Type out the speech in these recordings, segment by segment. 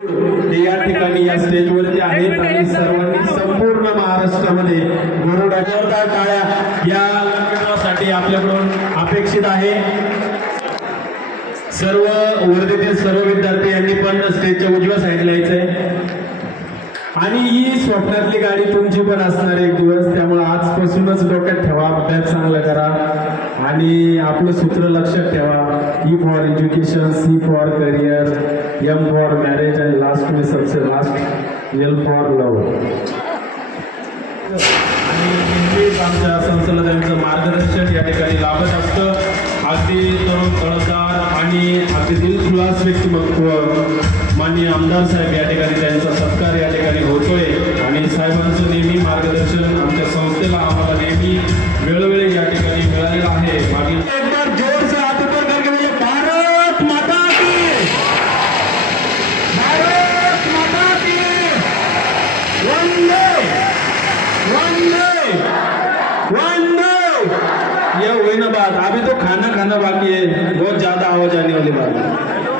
ते या ठिकाणी या स्टेजवरती आहेत आणि सर्वांनी संपूर्ण महाराष्ट्रामध्ये गरुडाच्या टाळ्या या लग्नासाठी आपल्याकडून अपेक्षित आहे। सर्व वर्धेतील सर्व विद्यार्थी यांनी पण स्टेजच्या उजव्या साईडला यायचंय आणि ही स्वप्नातली गाडी तुमची पण असणार एक दिवस, त्यामुळे आजपासूनच डोक्यात ठेवा, अभ्यास चांगला करा आणि आपलं सूत्र लक्षात ठेवा। E for education, C for career, M for marriage आणि लास्ट में सबसे लास्ट एल फॉर लव। आणि नेहमीच आमच्या संचालकांचं मार्गदर्शन या ठिकाणी लाभत असतं। अगदी तरुण तळकार आणि अगदी दिलखुलास व्यक्तिमत्व माननीय आमदार साहेब या ठिकाणी त्यांचा सत्कार या ठिकाणी होतोय आणि साहेबांचं नेहमी मार्गदर्शन आमच्या संस्थेला आम्हाला नेहमी वेळोवेळी या ठिकाणी मिळालेलं आहे। मागील एक बार जोर से हाथ ऊपर करके बोलिए भारत माता की, भारत माता की, वंदे वंदे वंदे। ये हुई ना बात, अभी तो खाना बाकी है, बहुत ज्यादा आवाज आने वाली बात।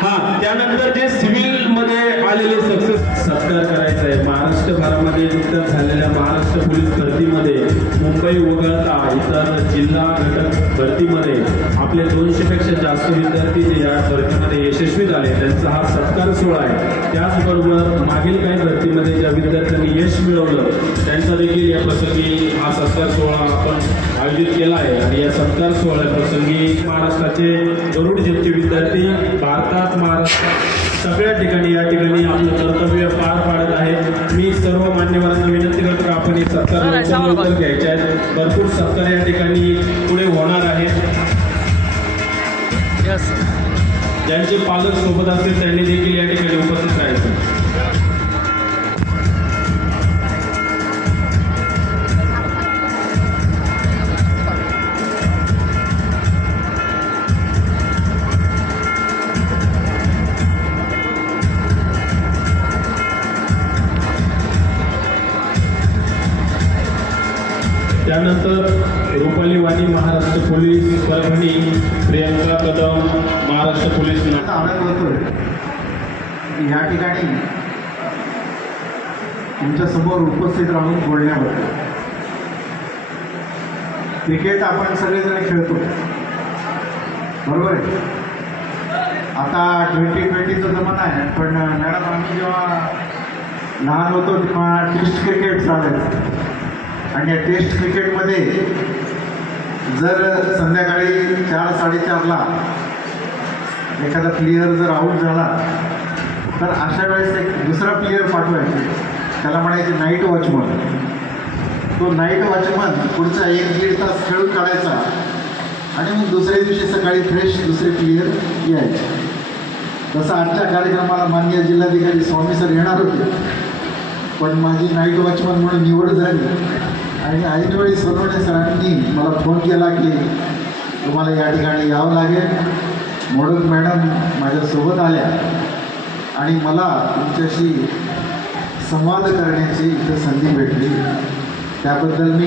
हाँ, त्यानंतर जे सिव्हिल मध्ये आलेले सक्सेस सत्कार करायचा आहे। महाराष्ट्र भरामध्ये नुकत्याच झालेल्या महाराष्ट्र पोलीस भरतीमध्ये मुंबई वगळता इतर जिल्हा घटक भरतीमध्ये आपले 200 पेक्षा जास्त विद्यार्थी जे या भरतीमध्ये यशस्वी झाले त्यांचा हा सत्कार सोहळा आहे। त्याचबरोबर मागील काही भरतीमध्ये ज्या विद्यार्थ्यांनी यश मिळवलं त्यांचा देखील या प्रसंगी हा सत्कार सोहळा आपण आयोजित केला आहे आणि या सत्कार सोहळ्या प्रसंगी महाराष्ट्राचे गरुड जिल्ह्याचे विद्यार्थी भारतात महाराष्ट्रात सगळ्या ठिकाणी या ठिकाणी आपलं कर्तव्य पार पाडत आहे। मी सर्व मान्यवरांना विनंती करतो की आपण हे सत्कार लवकर घ्यायचे आहेत। भरपूर सत्कार या ठिकाणी पुढे होणार आहे। ज्यांचे पालक सोबत असतील त्यांनी देखील या ठिकाणी उपस्थित राहायचं। त्यानंतर रुपाली वाणी महाराष्ट्र पोलीस परभणी, प्रियंका कदम महाराष्ट्र पोलीस आनंद होतोय या ठिकाणी तुमच्या समोर उपस्थित राहून बोलण्याबद्दल। क्रिकेट आपण सगळेजण खेळतो बरोबर आहे। आता 2020चा जमाना आहे, पण मॅडम आम्ही जेव्हा लहान होतो तेव्हा टेस्ट क्रिकेट चालायचं आणि या टेस्ट क्रिकेटमध्ये जर संध्याकाळी 4-4:30ला एखादा प्लेयर जर आऊट झाला तर अशा वेळेस एक दुसरा प्लेयर पाठवायचा, त्याला म्हणायचे नाईट वॉचमन। तो नाईट वॉचमन पुढचा 1-1.5 तास खेळून काढायचा आणि मग दुसऱ्या दिवशी सकाळी फ्रेश दुसरे प्लेयर यायचे। तसं आजच्या कार्यक्रमाला माननीय जिल्हाधिकारी स्वामी सर येणार होते, पण माझी नाईट वॉचमन म्हणून निवड झाली आणि ऐनवेळी सोनवणे सरांनी मला फोन केला की तुम्हाला या ठिकाणी यावं लागेल। मोडक मॅडम माझ्यासोबत आल्या आणि मला तुमच्याशी संवाद करण्याची इथं संधी भेटली, त्याबद्दल मी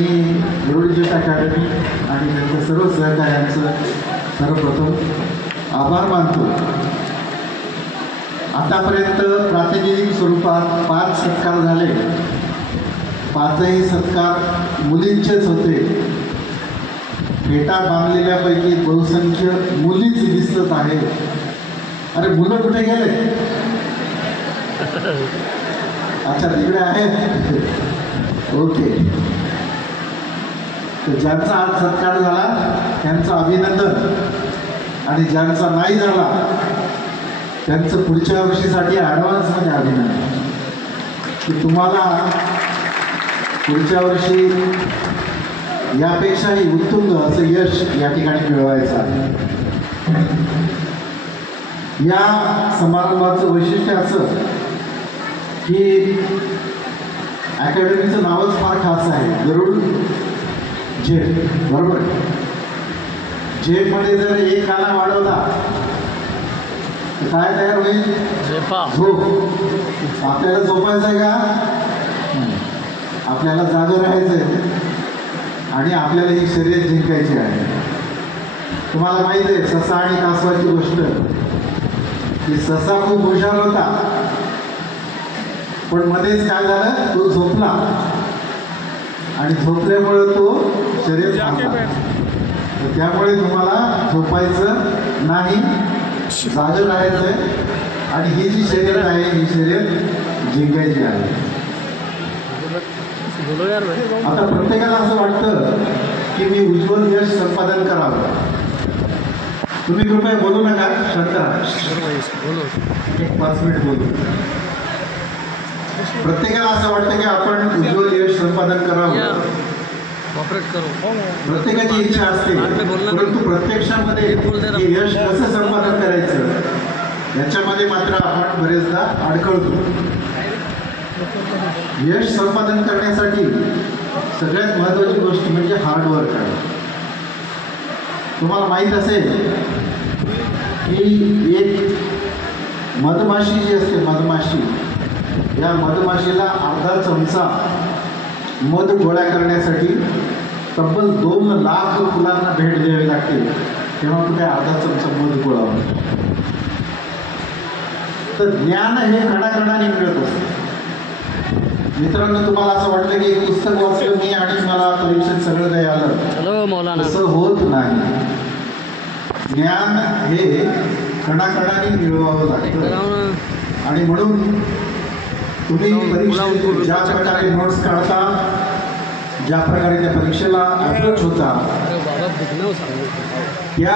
गरुड जिल्हा अकॅडमी आणि त्यांच्या सर्व सहकार्यांचं सर्वप्रथम आभार मानतो। आतापर्यंत प्रातिनिधिक स्वरूपात 5 सत्कार झाले, 5ही सत्कार मुलींचेच होते। फेटा बांधलेल्यापैकी बहुसंख्य मुलीच दिसत आहे। अरे मुलं कुठे गेले? अच्छा तिकडे आहेत, ओके। तर ज्यांचा आज सत्कार झाला त्यांचं अभिनंदन आणि ज्यांचा नाही झाला त्यांचं पुढच्या वर्षीसाठी ॲडव्हान्समध्ये अभिनंदन की तुम्हाला पुढच्या वर्षी यापेक्षाही उत्तुंग असं यश या ठिकाणी मिळवायचं आहे। या समारंभाचं वैशिष्ट्य असं की अकॅडमीचं नावच फार खास आहे, गरुड झेप बरोबर। झेपमध्ये जर एक काना वाढवला तर काय तयार होईल? झोप। आपल्याला झोपायचं आहे का? आपल्याला जागं राहायचं आहे आणि आपल्याला ही शर्यत जिंकायची आहे। तुम्हाला माहिती आहे ससा आणि कासवाची गोष्ट की ससा खूप हुशार होता पण मध्येच काय झालं, तो झोपला आणि झोपल्यामुळे तो शरीर थांबला. तर त्यामुळे तुम्हाला झोपायचं नाही, जागं राहायचंय आणि ही जी शरीर आहे ही शरीर जिंकायची आहे. आता प्रत्येकाला असं वाटतं की मी उज्ज्वल यश संपादन करावं. तुम्ही कृपया बोलू नका, शांत राहा. एक 5 मिनिट बोलू. प्रत्येकाला असं वाटतं की आपण उज्ज्वल यश संपादन करावं, प्रत्येकाची इच्छा असते. परंतु प्रत्यक्षामध्ये हे यश कसं संपादन करायचं याच्यामध्ये मात्र आपण बरेचदा अडखळतो. यश संपादन करण्यासाठी सगळ्यात महत्त्वाची गोष्ट म्हणजे हार्डवर्क आहे. तुम्हाला माहीत असेल की एक मधमाशी जी असते, मधमाशी, या मधमाशीला अर्धा चमचा मध गोळा करण्यासाठी तब्बल 2 लाख फुलांना भेट द्यावी लागते, तेव्हा कुठे अर्धा चमचा मध गोळा होतो. तर ज्ञान हे कणाकणाने मिळत असते. मित्रांनो, तुम्हाला असं वाटतं की एक पुस्तक वाचलं मी आणि मला परीक्षेत सगळं काही आलं, असं होत नाही. ज्ञान हे कणाकणाने मिळवावं लागतं. आणि म्हणून तुम्ही परीक्षेत ज्या प्रकारे नोट्स काढता, ज्या प्रकारे त्या परीक्षेला अप्रोच होता, त्या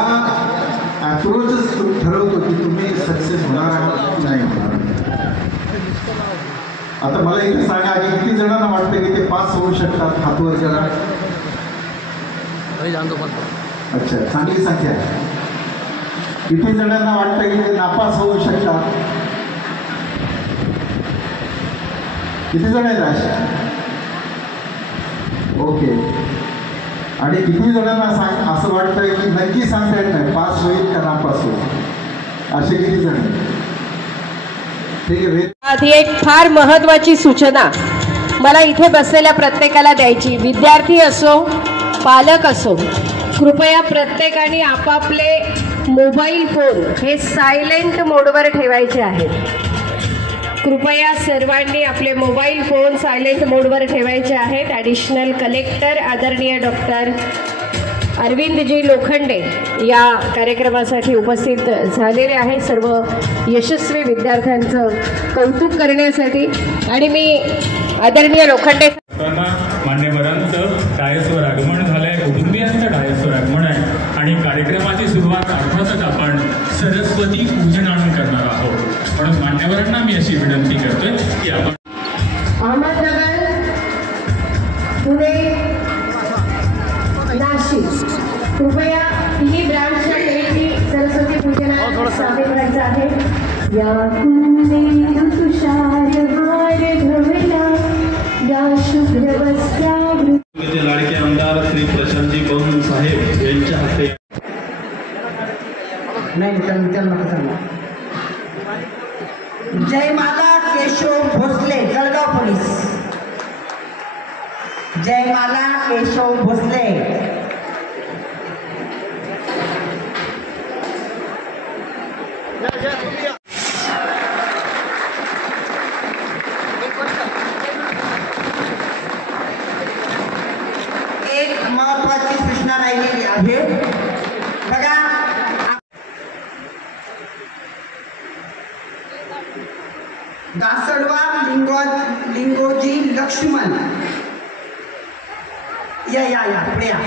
अप्रोचच ठरवतो की तुम्ही सक्सेस होणार आहात की नाही होणार. आता मला इथे सांगा की किती जणांना वाटतं की ते पास होऊ शकतात? हात वर करा. अच्छा, चांगली संख्या आहे. किती जणांना वाटतं की ते नापास होऊ शकतात? किती जण आहेत अशा? ओके. आणि किती जणांना असं वाटतंय की नक्की सांगता येत नाही पास होईल का नापास होईल? असे किती जण आहेत? ठीक आहे. आधी एक फार महत्त्वाची सूचना मला इथे बसलेल्या प्रत्येकाला द्यायची. विद्यार्थी असो, पालक असो, कृपया प्रत्येकाने आपापले मोबाईल फोन हे सायलेंट मोडवर ठेवायचे आहेत. कृपया सर्वांनी आपले मोबाईल फोन सायलेंट मोडवर ठेवायचे आहेत. ॲडिशनल कलेक्टर आदरणीय डॉक्टर अरविंदजी लोखंडे या कार्यक्रमासाठी उपस्थित झालेले आहेत. सर्व यशस्वी विद्यार्थ्यांचं कौतुक करण्यासाठी आणि मी आदरणीय लोखंडे मान्यवरांचं डायसवर आगमन झालंय, कुटुंबियांचं डायसवर आगमन आहे आणि कार्यक्रमाची सुरुवात अर्थातच आपण सरस्वती पूजनानं करणार आहोत. म्हणून मान्यवरांना मी अशी विनंती करतोय की आपण अहमदनगर, पुणे, नाशिक कृपया तिन्ही ब्रांचच्या केलेली सरस्वती पूजनात सामील व्हायचं आहे. या कुंदेंदु तुषार हार धवला, या शुभ्र वस्त्रावृत लाडके आमदार श्री प्रशांतजी बहन साहेब यांच्या हस्ते जयमाला केशव भोसले, जळगाव पोलीस. जयमाला केशव भोसले. एक महत्वाची सूचना राहिलेली आहे बघा. दासडवार लिंगोजी लक्ष्मण या पुढे या.